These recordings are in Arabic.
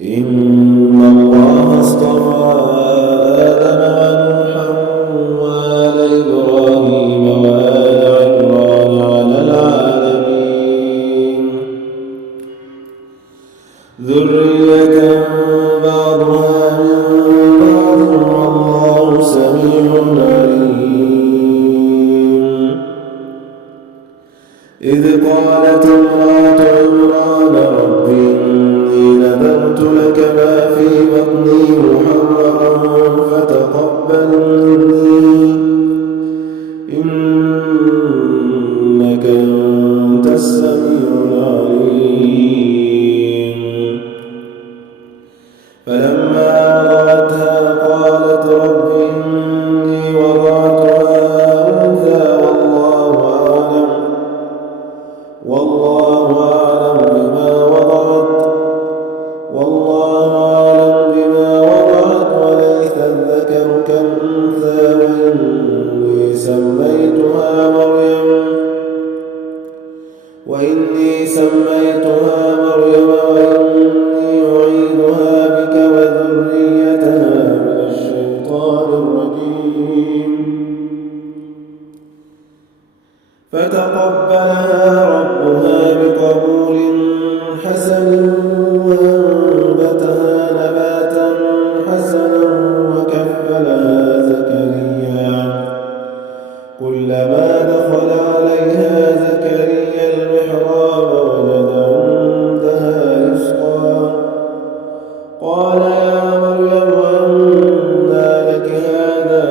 إن الله اصطفى آدم ونوحا وآل إبراهيم وآل عمران على العالمين ذرية بعضها من بعض والله سميع عليم. إذ قالت امرأة عمران رب إني نذرت لك ما في بطني محررا فتقبل مني إنك أنت السميع العليم. فلما وضعتها قالت رب إني وضعتها أنثى والله أعلم بما وضعت وليس الذكر كالأنثى وإني سميتها مريم وإني أعيذها بك وذريتها من الشيطان الرجيم. فتقبلها ربها بقبول حسن وأنبتها نباتا حسنا وكفلها زكريا كلما دخل عليها زكريا المحراب وجد عندها رزقا قال يا مريم أنى لك هذا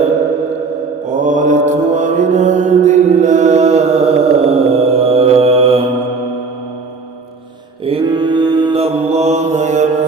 قالت هو من عند الله إن الله يرزق